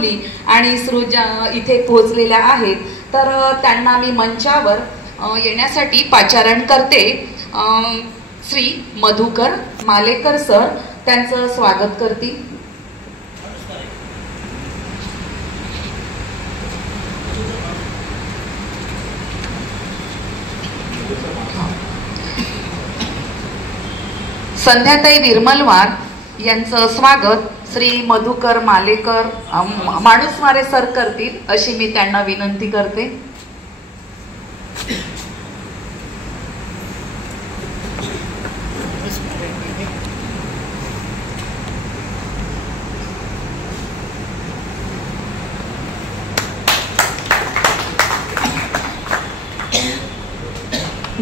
दाखवली आणि सृजा इथे पोहोचलेल्या आहेत, तर त्यांना मी मंचावर येण्यासाठी पाचारण करते. श्री मधुकर मालेकर सर त्यांचं स्वागत करतील. संध्याताई विरमलवार यांचं स्वागत श्री मधुकर मालेकर माणूसमारे सर करतील अशी मी त्यांना विनंती करते.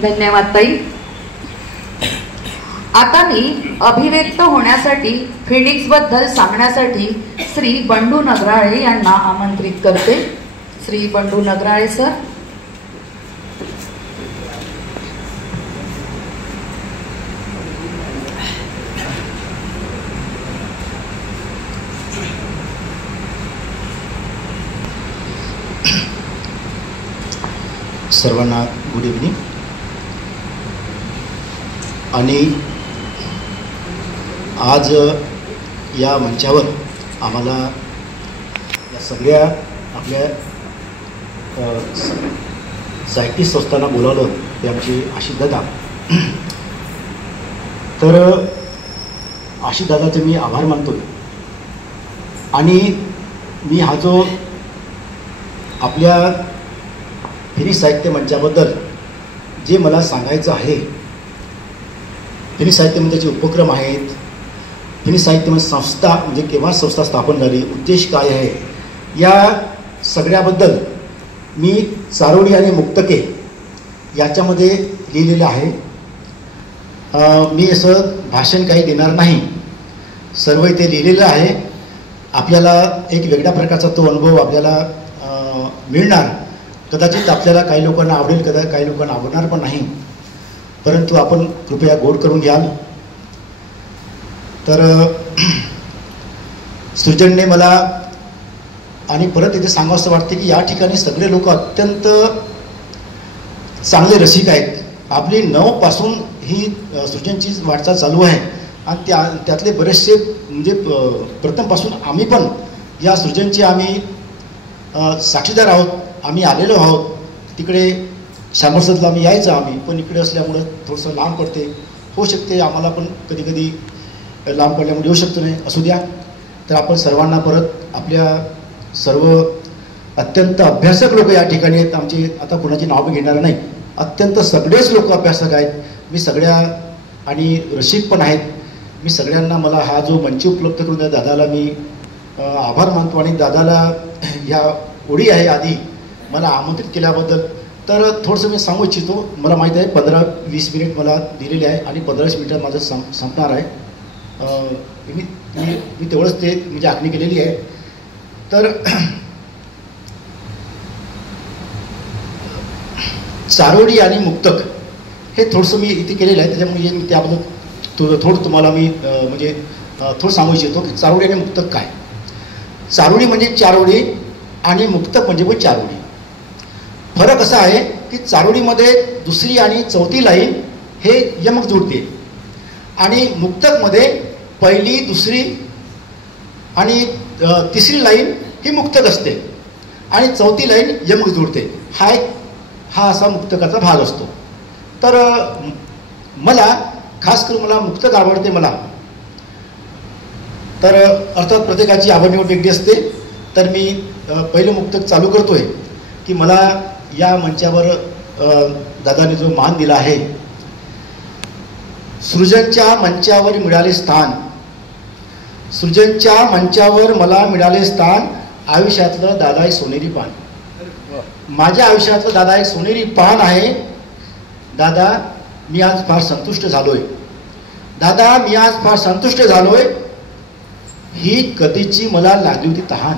धन्यवाद ताई. आता मी अभिव्यक्त होण्यासाठी फिनिक्स बद्दल सांगण्यासाठी श्री बंडू नगराळे यांना आमंत्रित करते. श्री बंडू नगराळे सर. सर्वांना गुड इव्हनिंग. आणि आज या मंचावर आम्हाला या सगळ्या आपल्या साहित्य संस्थांना बोलावलं ते आमचे आशिष दादा. तर आशिष दादाचे मी आभार मानतो. आणि मी हा जो आपल्या फिनिक्स साहित्य मंचाबद्दल जे मला सांगायचं आहे, फिनिक्स साहित्य मंचाचे उपक्रम आहेत, फिनिक्स साहित्य मंच संस्था म्हणजे केव्हा संस्था स्थापन झाली, उद्देश काय आहे, या सगळ्याबद्दल मी चारोळी आणि मुक्तके याच्यामध्ये लिहिलेलं आहे. मी असं भाषण काही देणार नाही, सर्व इथे लिहिलेलं आहे. आपल्याला एक वेगळ्या प्रकारचा तो अनुभव आपल्याला मिळणार. कदाचित आपल्याला काही लोकांना आवडेल, काही लोकांना आवडणार पण नाही, परंतु आपण कृपया गोड करून घ्याल. तर सृजनने मला आणि परत इथे सांगावंसं वाटते की या ठिकाणी सगळे लोक अत्यंत चांगले रसिक आहेत. आपली 9 पासून ही सृजनची वाटचाल चालू आहे आणि त्यातले बरेचसे म्हणजे प्रथमपासून आम्ही पण या सृजनचे आम्ही साक्षीदार आहोत. आम्ही आलेलो आहोत. तिकडे श्यामसदला आम्ही यायचं आम्ही, पण इकडे असल्यामुळं थोडंसं लांब पडते. होऊ शकते आम्हाला पण कधी कधी लांब पडल्यामुळे येऊ शकतो नाही, असू द्या. तर आपण सर्वांना परत आपल्या सर्व अत्यंत अभ्यासक लोक या ठिकाणी आहेत आमचे. आता कुणाची नावं घेणार नाही, अत्यंत सगळेच लोक अभ्यासक आहेत. मी सगळ्या आणि रसिक पण आहेत. मी सगळ्यांना मला हा जो मंच उपलब्ध करून द्या दादाला मी आभार मानतो. आणि दादाला ह्या ओळी आहे आधी मला आमंत्रित केल्याबद्दल. तर थोडंसं मी सांगू इच्छितो. मला माहीत आहे 15-20 मिनिट मला दिलेले आहे आणि 15 मिनिटात माझं संपणार आहे. मी तेवढंच ते म्हणजे आखणी केलेली आहे. तर चारोळी आणि मुक्तक हे थोडंसं मी इथे केलेलं आहे, त्याच्यामुळे मी त्याबद्दल थोडं तुम्हाला मी म्हणजे थोडं सांगू इच्छितो की चारोळी आणि मुक्तक काय. चारोळी म्हणजे चारोळी आणि मुक्तक म्हणजे पण चारोळी. फरक असा आहे की चारोळीमध्ये दुसरी आणि चौथी लाईन हे यमक जुळते आणि मुक्तकमध्ये पहिली, दुसरी आणि तिसरी लाईन ही मुक्तक असते आणि चौथी लाईन यमक जुळते. हा असा मुक्तकाचा भाग असतो. तर मला खास करून मला मुक्तक आवडते मला. तर अर्थात प्रत्येकाची आवड निवड वेगळी असते. तर मी पहिलं मुक्तक चालू करतोय की मला या मंचावर दादाने जो मान दिला आहे. सृजनच्या मंचावर मिळाले स्थान, सृजनच्या मंचावर मला मिळाले स्थान, आयुष्यातलं दादा एक सोनेरी पान. माझ्या आयुष्यातलं दादा एक सोनेरी पान आहे. दादा मी आज फार संतुष्ट झालोय. दादा मी आज फार संतुष्ट झालोय. ही कधीची मला लागली होती तहान,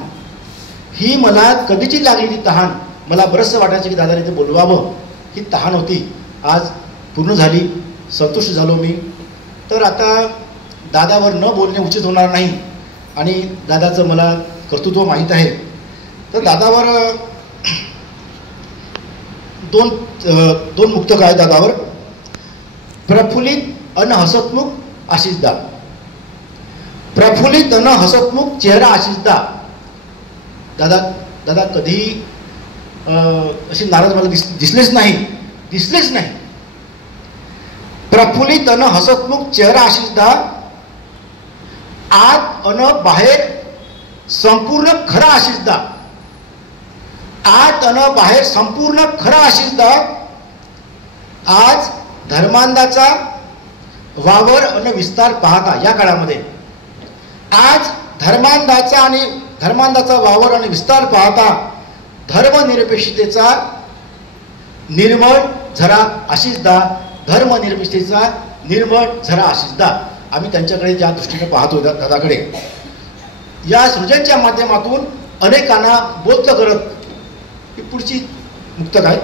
ही मला कधीची लागली होती तहान. मला बरंचसं वाटायचं की दादाने ते बोलवावं, ही तहान होती, आज पूर्ण झाली, संतुष्ट झालो मी. तर आता दादावर न बोलणे उचित होणार नाही आणि दादाचं मला कर्तृत्व माहीत आहे. तर दादावर दोन मुक्तक आहेत दादावर. प्रफुल्लित अन हसतमुख आशिषदा. प्रफुल्लित अन हसतमुख चेहरा आशिषदा. दादा कधी अशी नाराज मला दिसलेच नाही. प्रफुल्लित अन हसतमुख चेहरा आशिषदा. आत अन बाहेर संपूर्ण खरा आशिषदा. आत अन बाहेर संपूर्ण खरा आशिषदा. आज धर्मांधाचा वावर अन विस्तार पाहता या काळामध्ये आज धर्मांधाचा वावर आणि विस्तार पाहता धर्मनिरपेक्षतेचा निर्मळ झरा आशिषदा. धर्मनिरपेक्षतेचा निर्मळ झरा आशिषदा. आम्ही त्यांच्याकडे ज्या दृष्टीने पाहतो दादाकडे या सृजनच्या माध्यमातून अनेकांना बोलत करत, ही पुढची मुक्तक आहे.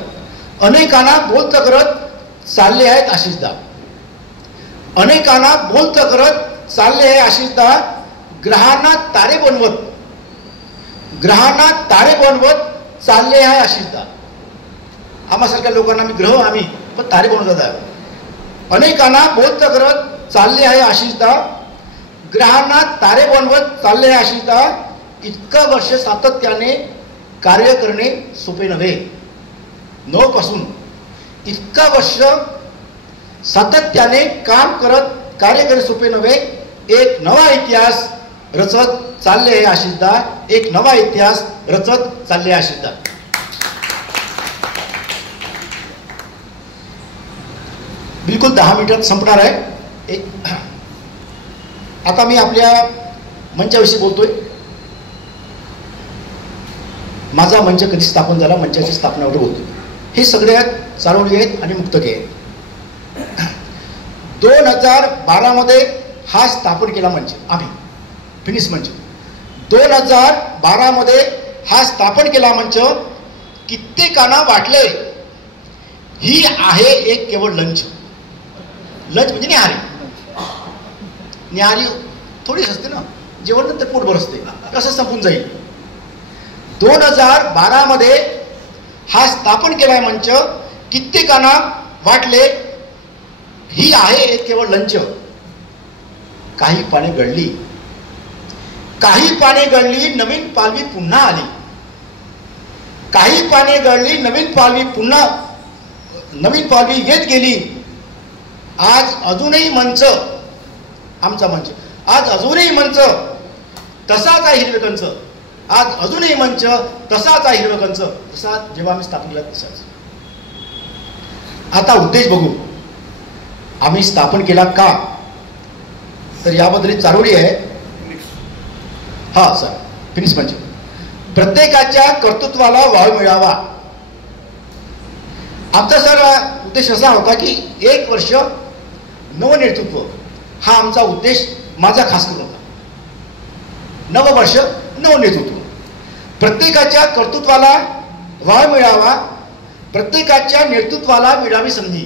अनेकांना बोलत करत चालले आहेत आशिषदा. अनेकांना बोलत करत चालले आहे आशिषदा. ग्रहांना तारे बनवत चालले आहे आशिषदा. आम्हासारख्या लोकांना आम्ही पण तारे बनवत आहे. अनेकांना बोलत करत चालले आहे आशिषदा. ग्रहांना तारे बनवत चालले आहे आशिषदा. इतकं वर्ष सातत्याने कार्य करणे सोपे नव्हे. 9 पासून इतकं वर्ष सातत्याने काम करत कार्य करणे सोपे नव्हे. एक नवा इतिहास रचत चालले आहे आशिषदा. एक नवा इतिहास रचत चालले आहे आशिषदा. बिलकुल 10 मिनिटात संपणार आहे. आता मी आपल्या मंचाविषयी बोलतोय. माझा मंच कधी स्थापन झाला, मंचाची स्थापनावर बोलतोय. हे सगळ्यात चारोळी आहेत आणि मुक्तके आहेत. 2012 मध्ये हा स्थापन केला मंच आम्ही, फिनिश मंच. 2012 मध्ये हा स्थापन केला मंच. कित्येकांना वाटले ही आहे एक केवळ लंच म्हणजे न्याहारी थोडीच असते ना, जेवण नंतर पोटभर असते, कसं संपून जाईल. 2012 मध्ये हा स्थापन केलाय मंच. कित्येकांना वाटले ही आहे एक केवळ लंच. काही पाने गळली नवीन पालवी पुन्हा आली. काही पाने गळली नवीन पालवी येत गेली. आज अजूनही मंच, आमचा मंच आज अजूनही मंच तसाच आहे हिरवेकंच. आज अजूनही मंच तसाच आहे हिरवेकंच. तसा जेव्हा आम्ही स्थापन केला तसाच. आता उद्देश बघू. आम्ही स्थापन केला का, तर याबद्दल चारोळी आहे. हा सर, फिनिश मंच. प्रत्येकाच्या कर्तृत्वाला वाव मिळावा. आमचा सर उद्देश असा होता की 1 वर्ष नवनेतृत्व हा आमचा उद्देश, माझा खास करून होता. 9 वर्ष नवनेतृत्व. प्रत्येकाच्या कर्तृत्वाला वाव मिळावा. प्रत्येकाच्या नेतृत्वाला मिळावी संधी.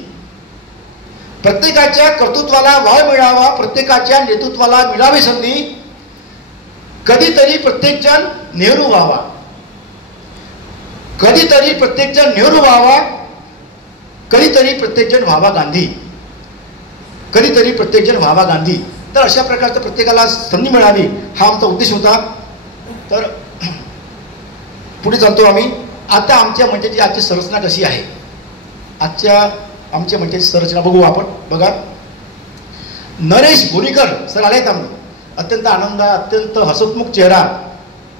प्रत्येकाच्या कर्तृत्वाला वाव मिळावा. प्रत्येकाच्या नेतृत्वाला मिळावी संधी. कधीतरी प्रत्येकजण नेहरू व्हावा. कधीतरी प्रत्येकजण नेहरू व्हावा. कधीतरी प्रत्येकजण व्हावा गांधी. कधीतरी प्रत्येकजण व्हावा गांधी. तर अशा प्रकारचं प्रत्येकाला संधी मिळावी हा आमचा उद्देश होता. तर पुढे चालतो आम्ही. आता आमच्या मंचाची आजची संरचना कशी आहे, आमच्या मंचाची संरचना बघू आपण. बघा, नरेश बोरीकर सर आलेत. आम्ही अत्यंत आनंद, अत्यंत हसतमुख चेहरा.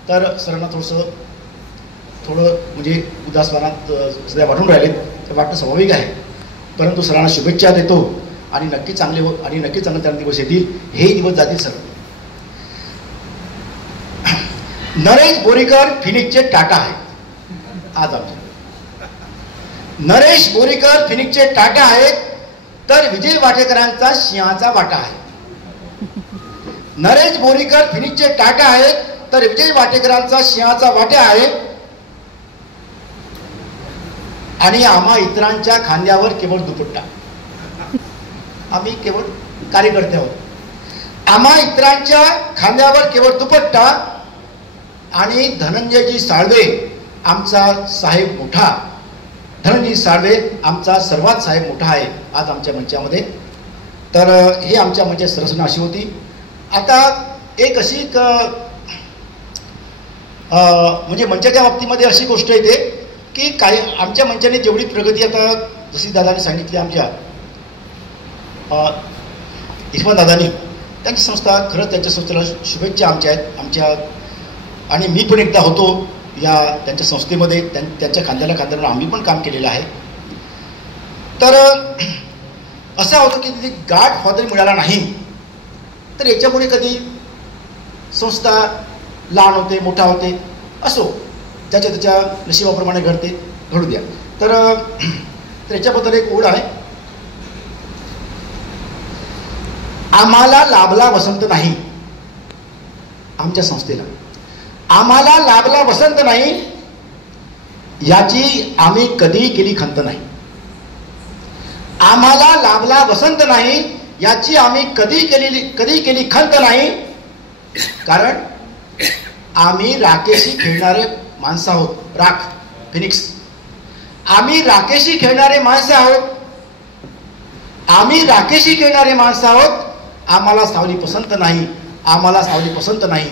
तर सरांना थोडं म्हणजे उदासवानात सध्या वाटून राहिलेत. ते वाटणं स्वाभाविक आहे, परंतु सरांना शुभेच्छा देतो आणि नक्की चांगले त्यांना दिवस येतील. हे दिवस जातील सर. नरेश बोरीकर फिनिक्सचे टाटा आहेत आज आमचे. नरेश बोरीकर फिनिक्सचे टाटा आहेत, तर विजय वाटेकरांचा सिंहाचा वाटा आहे. नरेश बोरीकर फिनिक्सचे टाटा आहेत, तर विजय वाटेकरांचा सिंहाचा वाटा आहे. आणि आम्हा इतरांच्या खांद्यावर केवळ दुपट्टा. आम्ही केवळ कार्यकर्ते आहोत. आम्हा इतरांच्या खांद्यावर केवळ दुपट्टा. आणि धनंजयजी साळवे आमचा साहेब मोठा, धनंजय साळवे आमचा सर्वात साहेब मोठा आहे आज आमच्या मंचामध्ये. तर ही आमच्या मंचाची सरसना अशी होती. आता एक अशी म्हणजे मंचाच्या बाबतीमध्ये अशी गोष्ट येते की काही आमच्या मंचाने जेवढी प्रगती, आता जशी दादांनी सांगितली, आमच्या इरफान दादांनी, त्यांची संस्था, खरंच त्यांच्या संस्थेला शुभेच्छा आमच्या आहेत आमच्या. आणि मी पण एकदा होतो या त्यांच्या संस्थेमध्ये, त्यांच्या खांद्याला खांद्याला आम्ही पण काम केलेलं आहे. तर असं होतं की तिथे गाठ फादर मिळाला नाही तर याच्यामुळे कधी संस्था लहान होते, मोठा होते, असो, ज्याच्या त्याच्या नशिबाप्रमाणे घडते, घडू द्या. तर याच्याबद्दल एक ओळ आहे. आम्हाला लाभला वसंत नाही, आमच्या संस्थेला आम्हाला लाभला वसंत नाही याची आम्ही कधी केली खंत नाही. आम्हाला लाभला वसंत नाही याची आम्ही कधी केली खंत नाही. कारण आम्ही राकेशी खेळणारे माणसं आहोत. राख, फिनिक्स, आम्ही राकेशी खेळणारे माणसं आहोत. आम्ही राकेशी खेळणारे माणसं आहोत. आम्हाला सावली पसंत नाही, आम्हाला सावली पसंत नाही.